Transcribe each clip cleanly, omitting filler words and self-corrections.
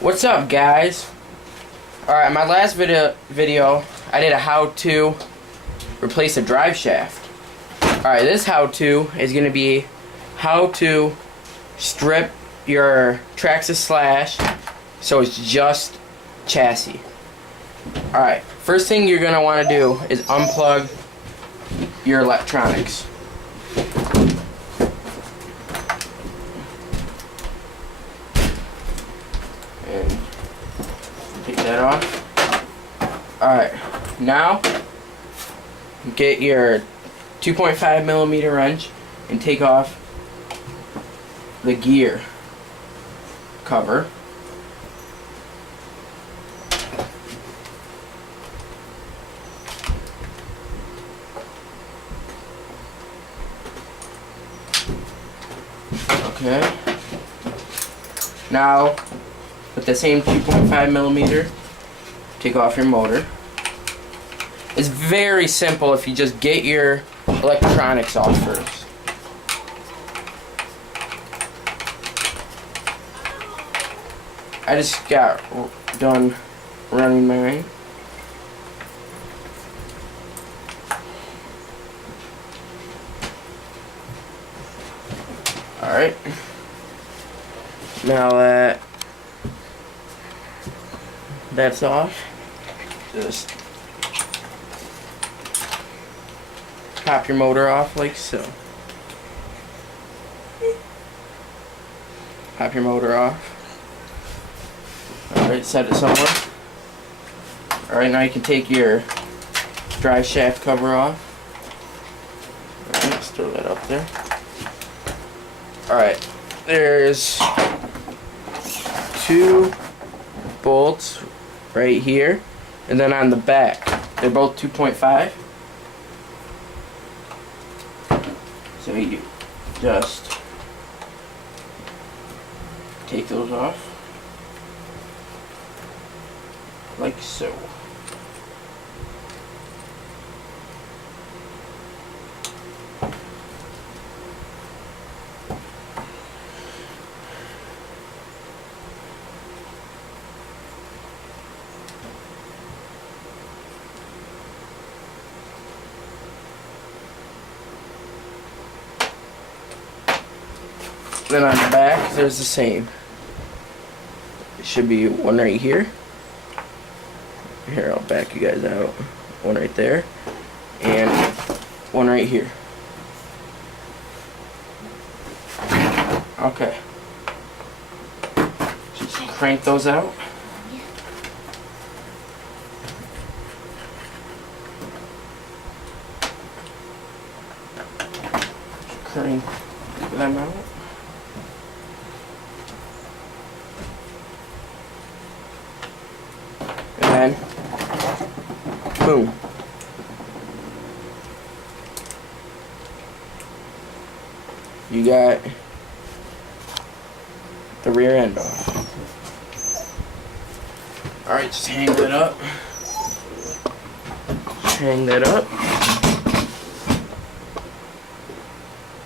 What's up, guys? Alright, my last video I did a how to replace a drive shaft. Alright, this how to is going to be how to strip your traxxas slash so it's just chassis. Alright, first thing you're going to want to do is unplug your electronics. And take that off. Alright, now get your 2.5 millimeter wrench and take off the gear cover. Okay. Now, with the same 2.5 millimeter, take off your motor. It's very simple if you just get your electronics off first. I just got done running mine. Alright. Now that that's off, just pop your motor off like so. Pop your motor off. Alright, set it somewhere. Alright, now you can take your drive shaft cover off. Alright, let's throw that up there. Alright, there's 2 bolts right here, and then on the back, they're both 2.5. So you just take those off like so. Then on the back, there's the same. It should be one right here. Here, I'll back you guys out. One right there. And one right here. Okay. Just crank those out. Crank them out. And boom. You got the rear end off. Alright, just hang that up. Hang that up.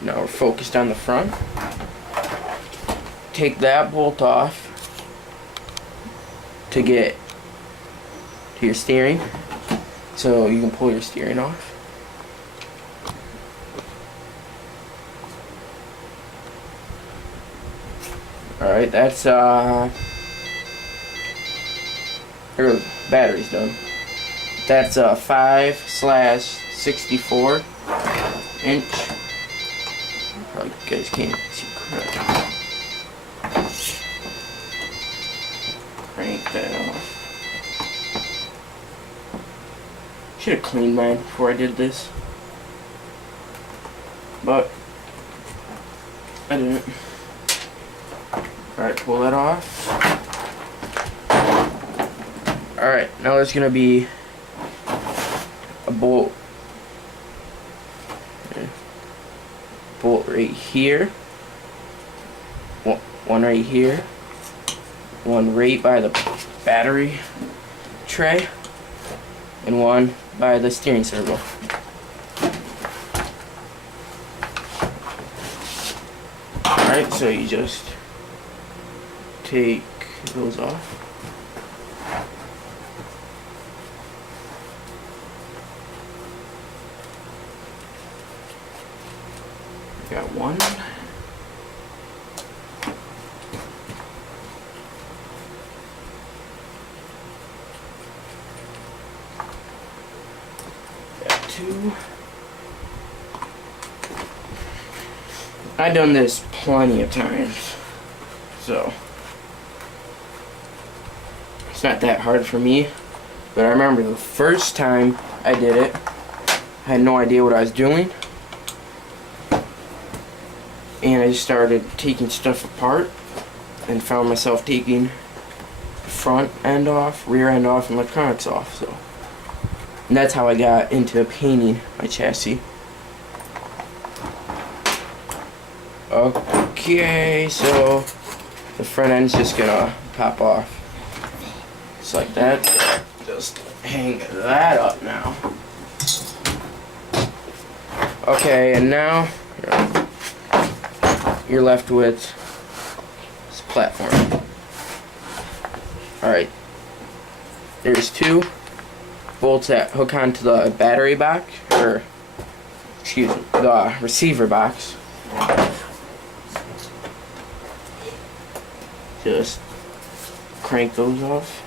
Now we're focused on the front. Take that bolt off to get to your steering, so you can pull your steering off. Alright, that's your battery's done. That's a 5/64 inch. Probably you guys can't see correct. Crank that off. Should have cleaned mine before I did this, but I didn't. Alright, pull that off. Alright, now there's gonna be a bolt. Bolt right here. One right here. One right by the battery tray. And one by the steering servo. Alright, so you just take Take those off. Got one. Got two. I've done this plenty of times, so it's not that hard for me. But I remember the first time I did it, I had no idea what I was doing. And I just started taking stuff apart and found myself taking front end off, rear end off, and electronics off. So, and that's how I got into painting my chassis. Okay, so the front end's just gonna pop off. Just like that. Just hang that up now. Okay, and now you're left with this platform. Alright. There's two bolts that hook onto the battery box, or excuse me, the receiver box. Just crank those off.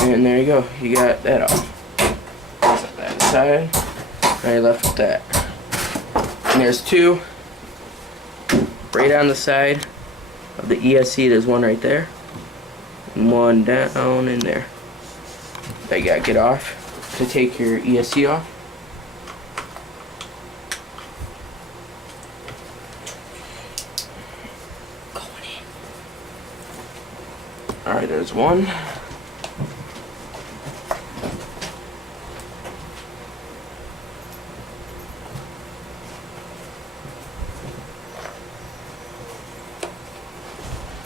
And there you go, you got that off. Set that aside. Now you're left with that. And there's two right on the side of the ESC. There's one right there, and one down in there. That you gotta get off to take your ESC off. Alright, there's one.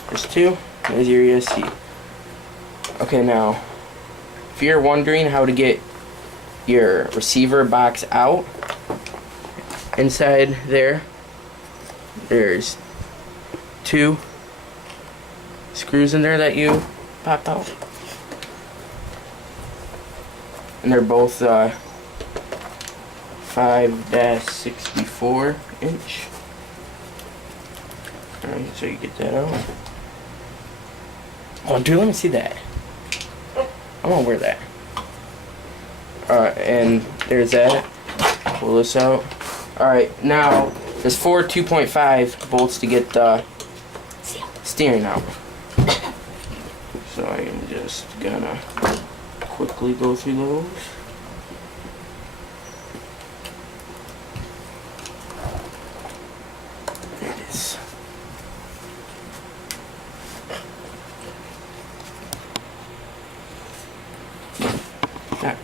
There's two. There's your ESC. Okay, now, if you're wondering how to get your receiver box out, inside there's two screws in there that you pop out. And they're both 5-64 inch. Alright, so you get that out. Oh, dude, let me see that. I want to wear that. And there's that. Pull this out. Alright, now there's four 2.5 bolts to get the steering out. So I am just gonna quickly go through those. There it is. That.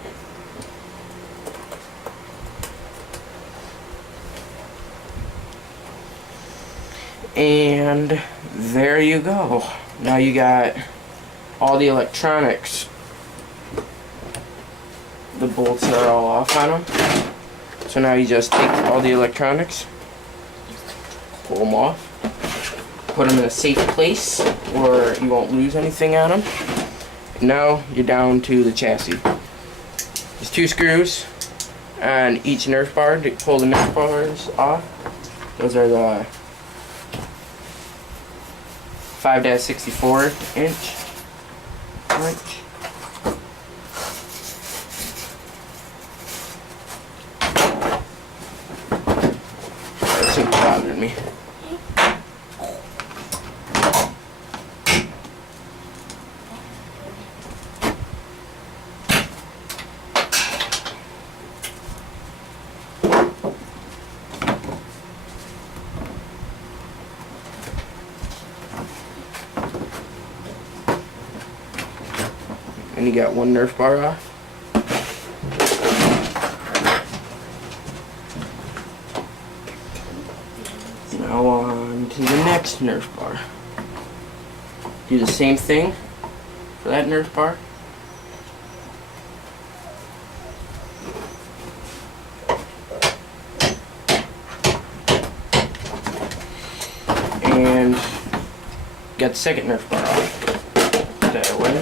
And there you go. Now you got all the electronics. The bolts are all off on them. So now you just take all the electronics, pull them off, put them in a safe place where you won't lose anything on them. Now you're down to the chassis. There's two screws on each Nerf bar to pull the Nerf bars off. Those are the 5-64 inch. That's what's bothering me. And you got one Nerf bar off. Now on to the next Nerf bar. Do the same thing for that Nerf bar. got the second Nerf bar off. That way.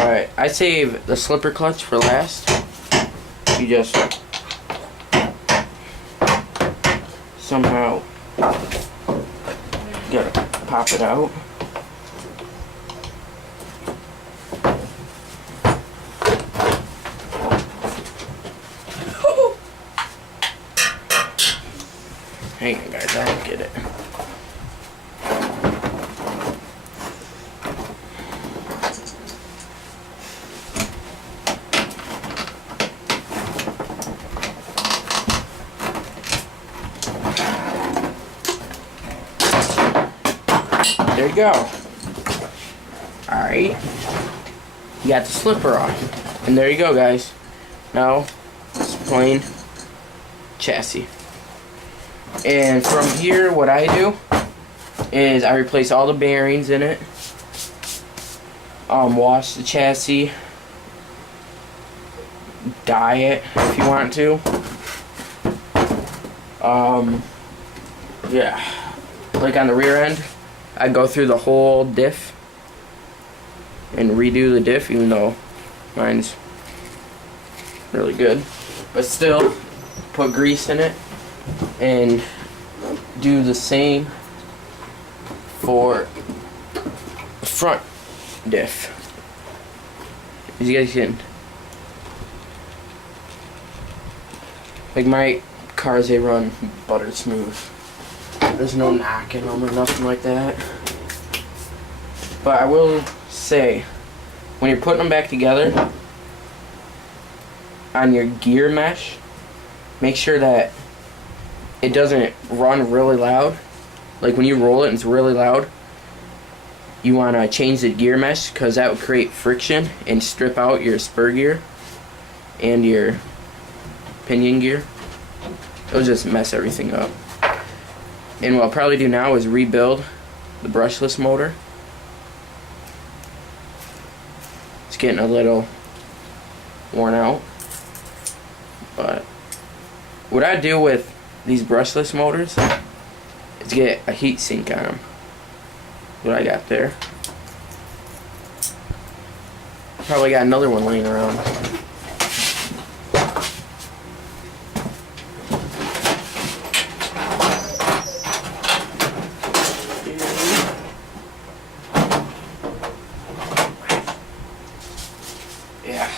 Alright, I save the slipper clutch for last. You just somehow gotta pop it out. Hang on, guys, I'll get it. There you go. Alright. You got the slipper off. And there you go, guys. Now, it's plain chassis. And from here, what I do is I replace all the bearings in it. Wash the chassis. Dye it if you want to. Yeah. Like on the rear end, I go through the whole diff and redo the diff, even though mine's really good. But still, put grease in it and do the same for the front diff. As you guys can, like my cars, they run butter smooth. There's no knock in them or nothing like that. But I will say, when you're putting them back together on your gear mesh, make sure that it doesn't run really loud. Like when you roll it and it's really loud, you want to change the gear mesh, because that would create friction and strip out your spur gear and your pinion gear. It'll just mess everything up. And what I'll probably do now is rebuild the brushless motor. It's getting a little worn out. But what I do with these brushless motors is get a heat sink on them. What I got there. Probably got another one laying around. Yeah.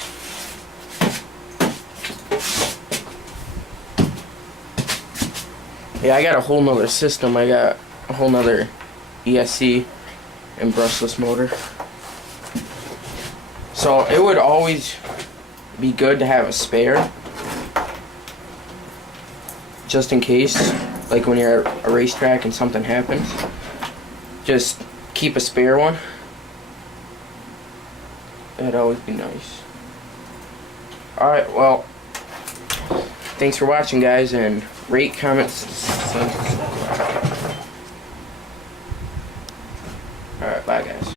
Yeah, I got a whole nother system. I got a whole nother ESC and brushless motor. So it would always be good to have a spare, just in case, like when you're at a racetrack and something happens. Just keep a spare one. That'd always be nice. Alright, well, thanks for watching, guys, and rate, comment, subscribe.